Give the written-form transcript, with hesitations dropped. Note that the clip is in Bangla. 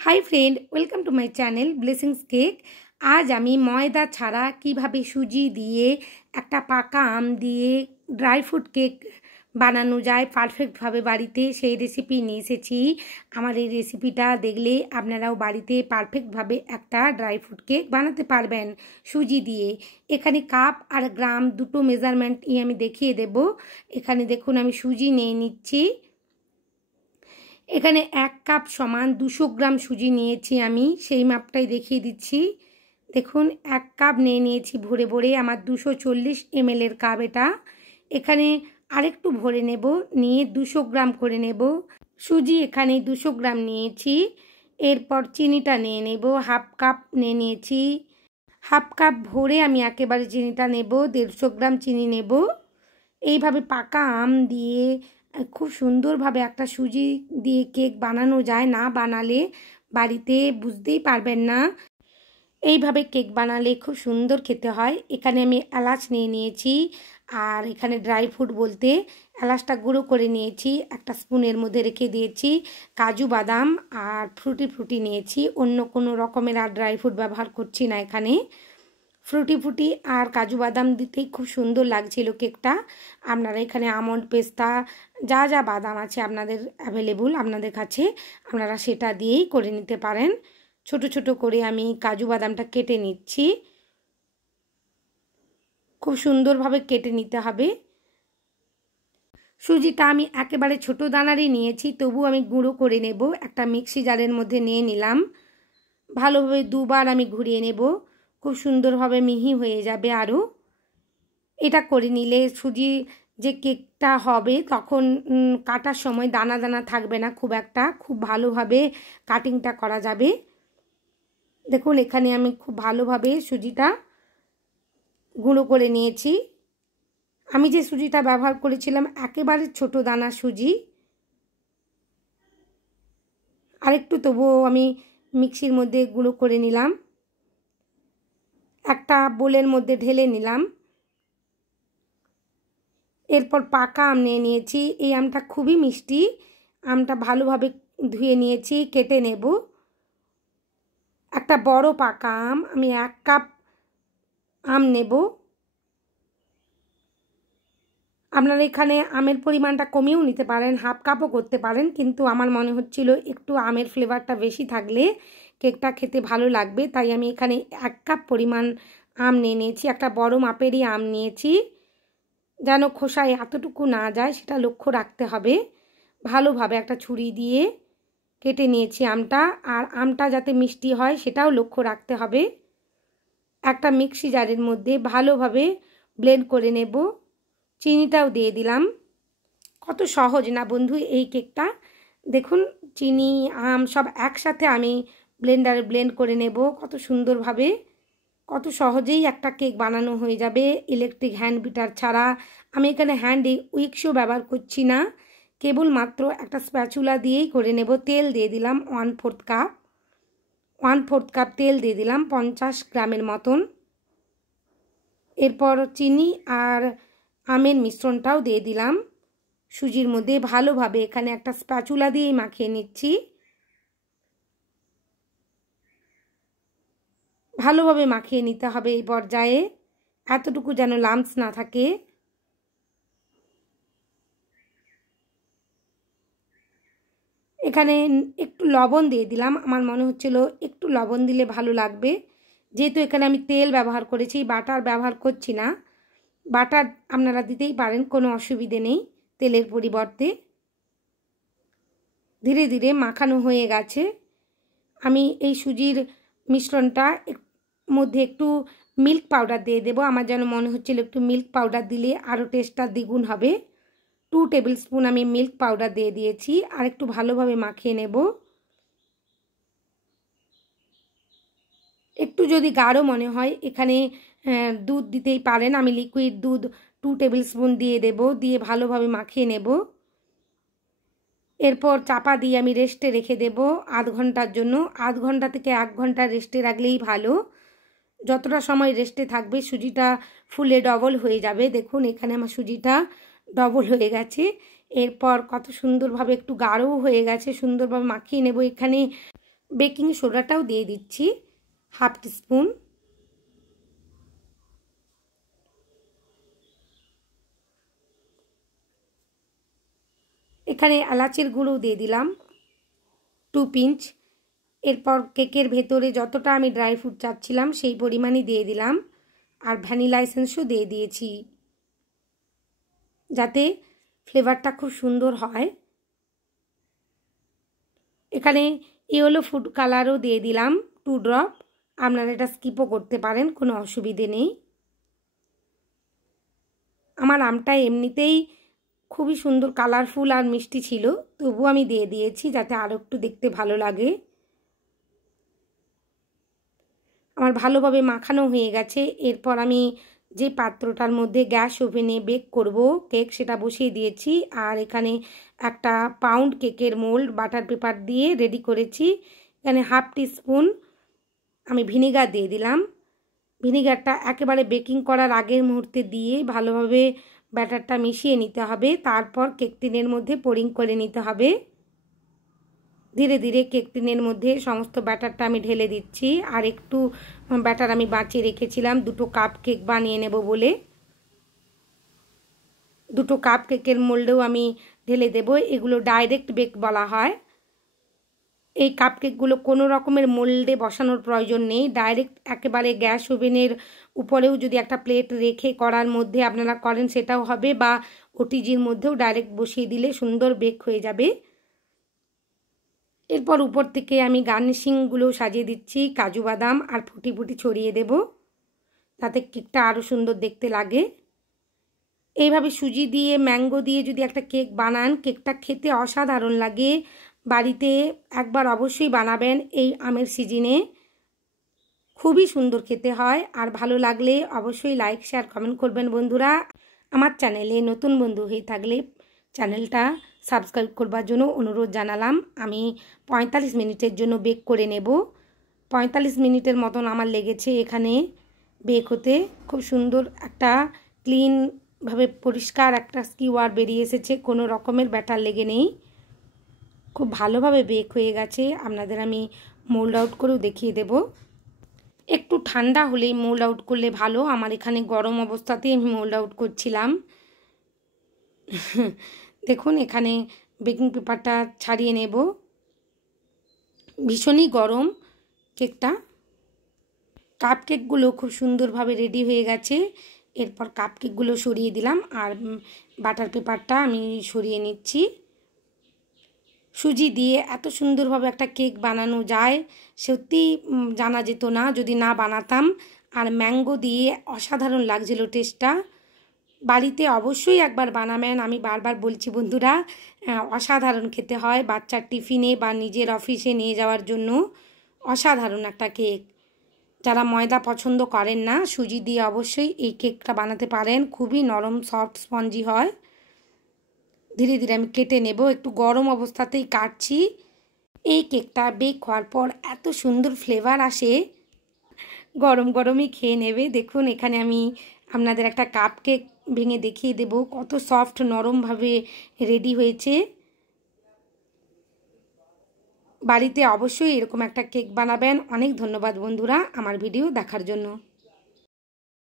High friend welcome to my channel blessings cake. आज आमी मयदा छाड़ा किभाबे सुजी दिए एक पाका आम दिए ड्राई फ्रूट केक बानानो जाए पारफेक्ट भावे बाड़ीते सेई रेसिपि निये एसेछि। आमार एई रेसिपिटा देखले आपनाराओ बाड़ीते पारफेक्ट भावे एकटा ड्राई फ्रूट केक बानाते पारबेन सुजी दिए। एखाने काप और ग्राम दुटो मेजारमेंट निये आमी देखिए देब। एखाने देखुन आमी सुजी निये निচ্ছি। এখানে 1 কাপ সমান 200 গ্রাম সুজি নিয়েছি আমি, সেই মাপটাই দেখিয়ে দিচ্ছি। দেখুন 1 কাপ নিয়ে নিয়েছি ভরে ভরে, আমার 240 ml এর কাপ এটা। এখানে আরেকটু ভরে নেব, নিয়ে 200 গ্রাম করে নেব সুজি। এখানে 200 গ্রাম নিয়েছি। এরপর চিনিটা নিয়ে নেব, হাফ কাপ নিয়ে নিয়েছি। হাফ কাপ ভরে আমি একেবারে চিনিটা নেব, 150 গ্রাম চিনি নেব। এইভাবে পাকা আম দিয়ে खूब सुंदर भावे एक सुजी दिए केक बनानो जाए, ना बनाले बाड़ीते बुझतेई पारबेन ना। এইভাবে কেক বানালে খুব সুন্দর খেতে হয়। এখানে আমি এলাচ নিয়ে নিয়েছি আর এখানে ড্রাই ফ্রুট বলতে এলাচটা গুঁড়ো করে নিয়েছি, একটা স্পুনের মধ্যে রেখে দিয়েছি। কাজু বাদাম আর ফ্রুটি নিয়েছি, অন্য কোনো রকমের আর ড্রাই ফ্রুট ব্যবহার করছি না। এখানে फ्रुटी और काजू बादाम दीते खूब सुंदर लागछिलो केकटा। आपनारा एखाने आमंड पेस्ता जा जा बादाम आछे आपनादेर अवेलेबल आपनादेर काछे आपनारा सेटा दिएई करे निते पारेन। छोटो छोटो करे आमी काजू बादामटा केटे निচ্ছি। खूब सुंदर भावे केटे निते हबे। सुजिटा आमी एकेबारे छोटो दानारই নিয়েছি, তবু আমি গুঁড়ো করে নেব। একটা মিক্সি জারের মধ্যে নিয়ে নিলাম, ভালোভাবে দুবার আমি ঘুরিয়ে নেব। खूब सुंदर भावे मिहि हो जाबे। आरो एटा करे निले सुजी जे केकटा होबे तखन काटार समय दाना दाना थाकबे ना, खूब एकटा खूब भालोभावे काटिंगटा करा जाबे। देखुन एखाने आमी खूब भालोभावे सुजिटा गुঁড়ো करे निয়েছি। आमी जे सुजिटा व्यवहार करेছিলাম एकेबारे छोटो दाना सुजी। आरेकटु तबुओ आमी मिक्सिर मধ্যে गुঁড়ো करे निलाम, একটা বোলের মধ্যে ঢেলে নিলাম। এরপর পাকা আম নিয়ে নিয়েছি। এই আমটা খুবই মিষ্টি, আমটা ভালোভাবে ধুয়ে নিয়েছি, কেটে নেব। একটা বড় পাকা আম, আমি 1 কাপ আম নেব। আপনারা এখানে আমের পরিমাণটা কমিয়েও নিতে পারেন, হাফ কাপও করতে পারেন, কিন্তু আমার মনে হচ্ছিল একটু আমের ফ্লেভারটা বেশি থাকলে কেকটা খেতে ভালো লাগবে, তাই আমি এখানে 1 কাপ পরিমাণ আম নিয়ে নিয়েছি। একটা বড় মাপেরই আম নিয়েছি, যেন খোসায় এতটুকু না যায় সেটা লক্ষ্য রাখতে হবে। ভালোভাবে একটা ছুরি দিয়ে কেটে নিয়েছি আমটা, আর আমটা যাতে মিষ্টি হয় সেটাও লক্ষ্য রাখতে হবে। একটা মিক্সি জারের মধ্যে ভালোভাবে ব্লেন্ড করে নেব। চিনিটাও দিয়ে দিলাম। কত সহজ না বন্ধু এই কেকটা। দেখুন চিনি আম সব একসাথে আমি ব্লেন্ডারে ব্লেন্ড করে নেব কত সুন্দরভাবে। কত সহজেই একটা কেক বানানো হয়ে যাবে ইলেকট্রিক হ্যান্ড বিটার ছাড়া। আমি এখানে হ্যান্ড উইক্সও ব্যবহার করছি না, কেবলমাত্র একটা স্প্যাচুলা দিয়েই করে নেব। তেল দিয়ে দিলাম 1/4 কাপ, 1/4 কাপ তেল দিয়ে দিলাম, 50 গ্রামের মতন। এরপর চিনি আর আমের মিশ্রণটাও দিয়ে দিলাম সুজির মধ্যে। ভালোভাবে এখানে একটা স্প্যাচুলা দিয়েই মাখিয়ে নিচ্ছি। ভালোভাবে মাখিয়ে নিতে হবে এই পর্যায়ে, এতটুকু যেন লাম্পস না থাকে। এখানে একটু লবণ দিয়ে দিলাম, আমার মনে হচ্ছিল একটু লবণ দিলে ভালো লাগবে। যেহেতু এখানে আমি তেল ব্যবহার করেছি, বাটার ব্যবহার করছি না। বাটার আপনারা দিতেই পারেন, কোনো অসুবিধে নেই তেলের পরিবর্তে। ধীরে ধীরে মাখানো হয়ে গেছে। আমি এই সুজির মিশ্রণটা মধ্যে একটু মিল্ক পাউডার দিয়ে দেব। আমার যেন মনে হচ্ছিল একটু মিল্ক পাউডার দিলে আরও টেস্টটা দ্বিগুণ হবে। 2 টেবিল স্পুন আমি মিল্ক পাউডার দিয়ে দিয়েছি, আর একটু ভালোভাবে মাখিয়ে নেব। একটু যদি গাঢ় মনে হয় এখানে দুধ দিতেই পারেন। আমি লিকুইড দুধ 2 টেবিল স্পুন দিয়ে দেব, দিয়ে ভালোভাবে মাখিয়ে নেব। এরপর চাপা দিয়ে আমি রেস্টে রেখে দেব আধ ঘন্টার জন্য। আধ ঘন্টা থেকে 1 ঘন্টা রেস্টে রাখলেই ভালো। যতটা সময় রেস্টে থাকবে সুজিটা ফুলে ডবল হয়ে যাবে। দেখুন এখানে আমার সুজিটা ডবল হয়ে গেছে। এরপর কত সুন্দরভাবে একটু গাঢ়ও হয়ে গেছে, সুন্দরভাবে মাখিয়ে নেব। এখানে বেকিং সোডাটাও দিয়ে দিচ্ছি হাফ টিস্পুন। এখানে এলাচের গুঁড়ো দিয়ে দিলাম 2 পিঞ্চ। এরপর কেকের ভেতরে যতটা আমি ড্রাই ফ্রুট চাচ্ছিলাম সেই পরিমাণই দিয়ে দিলাম, আর ভ্যানিলা এসেন্সও দিয়ে দিয়েছি যাতে ফ্লেভারটা খুব সুন্দর হয়। এখানে ইয়েলো ফুড কালারও দিয়ে দিলাম 2 ড্রপ। আপনারা এটা স্কিপও করতে পারেন, কোনো অসুবিধে নেই। আমার আমটা এমনিতেই খুবই সুন্দর কালারফুল আর মিষ্টি ছিল, তবু আমি দিয়ে দিয়েছি যাতে আরও একটু দেখতে ভালো লাগে। আমার ভালোভাবে মাখানো হয়ে গেছে। এরপর আমি যে পাত্রটার মধ্যে গ্যাস ওভেনে বেক করব কেক সেটা বসিয়ে দিয়েছি, আর এখানে একটা পাউন্ড কেকের মোল্ড বাটার পেপার দিয়ে রেডি করেছি। এখানে হাফ টিস্পুন আমি ভিনেগার দিয়ে দিলাম। ভিনেগারটা একেবারে বেকিং করার আগের মুহূর্তে দিয়ে ভালোভাবে ব্যাটারটা মিশিয়ে নিতে হবে, তারপর কেক টিনের মধ্যে পোরিং করে নিতে হবে। ধীরে ধীরে কেক টিনের মধ্যে সমস্ত ব্যাটারটা আমি ঢেলে দিচ্ছি, আর একটু ব্যাটার আমি বাঁচিয়ে রেখেছিলাম 2 কাপ কেক বানিয়ে নেব বলে। 2 কাপ কেকের মোল্ডেও আমি ঢেলে দেব। এগুলো ডাইরেক্ট বেক বলা হয়। এই কাপ কেকগুলো কোনো রকমের মোল্ডে বসানোর প্রয়োজন নেই, ডাইরেক্ট একেবারে গ্যাস ওভেনের উপরেও যদি একটা প্লেট রেখে কড়ার মধ্যে আপনারা করেন সেটাও হবে, বা ওটিজির মধ্যেও ডাইরেক্ট বসিয়ে দিলে সুন্দর বেক হয়ে যাবে। এরপর উপর থেকে আমি গার্নিশিংগুলো সাজিয়ে দিচ্ছি, কাজু বাদাম আর ফুটি ফুটি ছড়িয়ে দেব তাতে কেকটা আরও সুন্দর দেখতে লাগে। এইভাবে সুজি দিয়ে ম্যাঙ্গো দিয়ে যদি একটা কেক বানান, কেকটা খেতে অসাধারণ লাগে। বাড়িতে একবার অবশ্যই বানাবেন এই আমের সিজনে, খুবই সুন্দর খেতে হয়। আর ভালো লাগলে অবশ্যই লাইক শেয়ার কমেন্ট করবেন বন্ধুরা। আমার চ্যানেলে নতুন বন্ধু হয়ে থাকলে চ্যানেলটা সাবস্ক্রাইব করবার জন্য অনুরোধ জানালাম। আমি 45 মিনিটের জন্য বেক করে নেব। 45 মিনিটের মতন আমার লেগেছে এখানে বেক হতে। খুব সুন্দর একটা ক্লিনভাবে পরিষ্কার একটা স্কিওয়ার বেরিয়ে এসেছে, কোনো রকমের ব্যাটার লেগে নেই। খুব ভালোভাবে বেক হয়ে গেছে। আপনাদের আমি মোল্ড আউট করেও দেখিয়ে দেব। একটু ঠান্ডা হলেই মোল্ড আউট করলে ভালো। আমার এখানে গরম অবস্থাতেই আমি মোল্ড আউট করছিলাম। দেখুন এখানে বেকিং পেপারটা ছাড়িয়ে নেব। ভীষণই গরম কেকটা। কাপ কেকগুলো খুব সুন্দরভাবে রেডি হয়ে গেছে। এরপর কাপ কেকগুলো সরিয়ে দিলাম, আর বাটার পেপারটা আমি সরিয়ে নিচ্ছি। সুজি দিয়ে এত সুন্দরভাবে একটা কেক বানানো যায় সত্যি জানা যেত না যদি না বানাতাম। আর ম্যাঙ্গো দিয়ে অসাধারণ লাগছিল টেস্টটা। বাড়িতে অবশ্যই একবার বানাবেন, আমি বারবার বলছি বন্ধুরা, অসাধারণ খেতে হয় বাচ্চার টিফিনে বা নিজের অফিসে নিয়ে যাওয়ার জন্য। অসাধারণ একটা কেক। যারা ময়দা পছন্দ করেন না, সুজি দিয়ে অবশ্যই এই কেকটা বানাতে পারেন। খুবই নরম সফট স্পঞ্জি হয়। ধীরে ধীরে আমি কেটে নেব, একটু গরম অবস্থাতেই কাটছি। এই কেকটা বেক হওয়ার পর এত সুন্দর ফ্লেভার আসে, গরম গরমই খেয়ে নেবে। দেখুন এখানে আমি আপনাদের একটা কাপ কেক ভেঙে দেখিয়ে দেব কত সফট নরমভাবে রেডি হয়েছে। বাড়িতে অবশ্যই এরকম একটা কেক বানাবেন। অনেক ধন্যবাদ বন্ধুরা আমার ভিডিও দেখার জন্য।